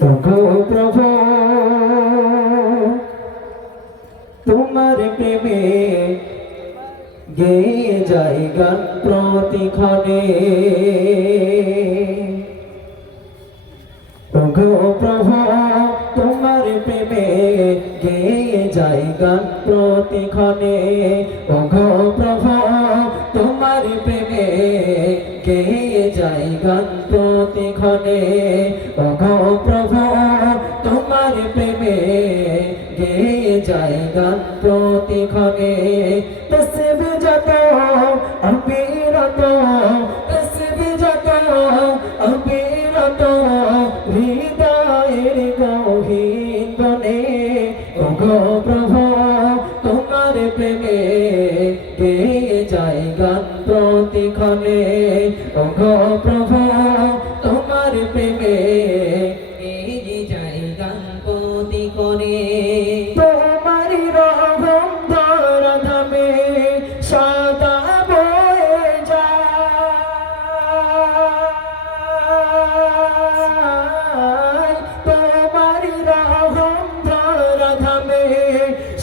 ওগো প্রভু তোমার প্রেমে গেয়ে যাই গান প্রতিক্ষণে। ওগো প্রভু তোমার প্রেমে গেয়ে যাই গান প্রতিক্ষণে। ওগো প্রভু তোমার প্রেমে গেয়ে যাই গান প্রতিক্ষণে। ওগো প্রভু তোমার প্রেমে গেয়ে যাই গান প্রতিক্ষণে। তসবিহ যত অবিরত, তসবিহ যত অবিরত হৃদয়ের গহীন বনে। ওগো প্রভু তোমার প্রেমে গেয়ে যাই গান প্রতিক্ষণে। ওগো প্রভু তোমার প্রেমে গেয়ে যাই গান প্রতিক্ষণে। তোমার রহম ধরা ধামে সদা বয়ে যায়। তোমার রহম ধরা ধামে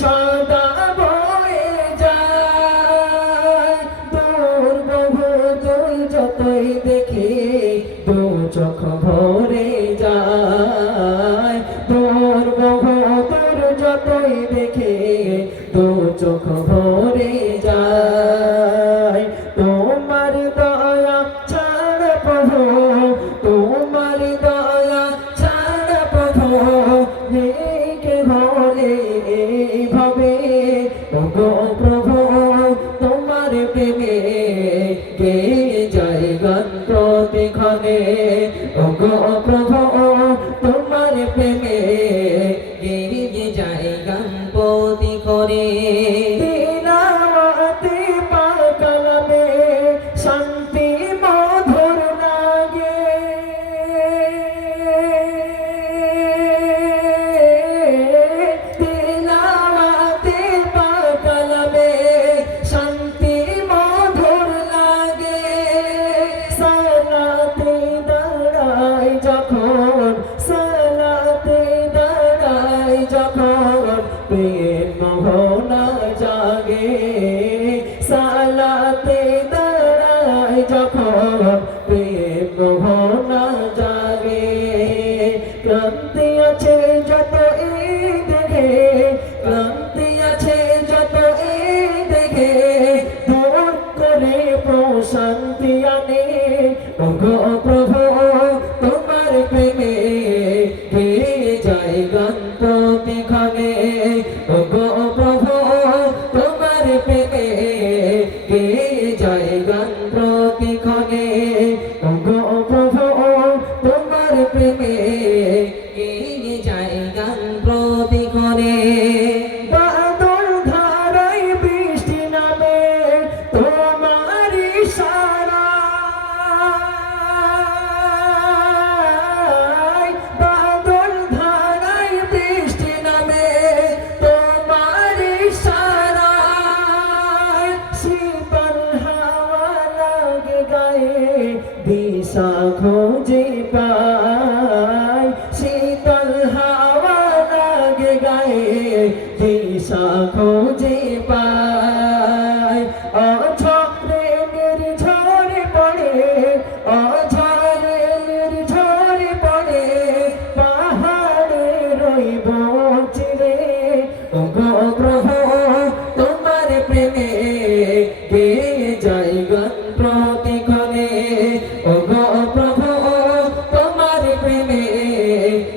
সদা বয়ে যায়। দূর বহু দূর যতই দেখি দু চোখ ভরে যায়। দূর বহু দূর যতই দেখি দু চোখ ভরে যায়। তোমার দয়া ছাড়া প্রভু, তোমার দয়া ছাড়া প্রভু কে ভরে এইভাবে। ওগো প্রভু তোমার প্রেমে গেয়ে যাই গান প্রতিক্ষণে। ওগো প্রভু তোমার প্রেমে গেয়ে যাই গান প্রতিক্ষণে। তিলাওয়াতে পাক কালামে শান্তি মধুর লাগে। তিলাওয়াতে পাক কালামে শান্তি মধুর লাগে। সালাতে দাঁড়াই যখন, সালাতে দাঁড়াই যখন প্রেম মোহনা জাগে। সালাতে দাঁড়াই যখন প্রেম মোহনা জাগে। ক্রান্তি আছে যত এই দেখে, ক্রান্তি আছে যত এই দেখে দূর করে প্রশান্তি আনে। ওগো প্রভু তোমার প্রেমে গেয়ে যাই গান প্রতিক্ষণে। ওগো প্রভু তোমার প্রেমে গেয়ে যাই গান প্রতিক্ষণে। ওগো প্রভু তোমার প্রেমে গেয়ে যাই গান প্রতিক্ষণে। বাদল ধারায় বৃষ্টি নামে তোমার ইশারায়। বাদল ধারায় বৃষ্টি নামে তোমার ইশারায়। শীতল হাওয়া লাগে গায়ে দিশা খুঁজে পাই। শীতল হাওয়া লাগে গায়ে দিশা খুঁজে পাই। অঝরে নির্ঝরে পড়ে, অঝরে নির্ঝরে পড়ে পাহাড়ে রইব চিরে। ওগো প্রভু তোমার প্রেমে গেয়ে যাই গান প্রতিক্ষণে। ওগো প্রভু তোমার প্রেমে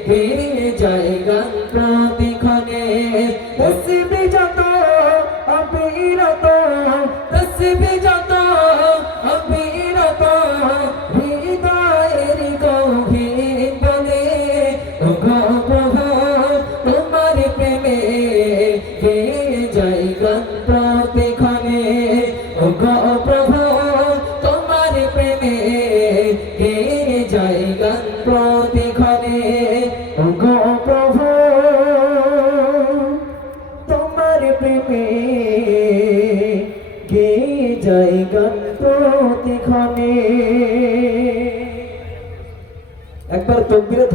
গেয়ে যাই গান প্রতিক্ষণে। তসবিহ যত অবিরত, তসবিহ যত অবিরত হৃদয়ের গহীন বনে। ওগো প্রভু তোমার প্রেমে গেয়ে যাই গান প্রতিক্ষণে। ওগো প্রভু তোমার প্রেমে গেয়ে যাই গান প্রতিক্ষণে। ওগো প্রভু তোমার প্রেমে গেয়ে যাই গান প্রতিক্ষণে। একবার তকবীরে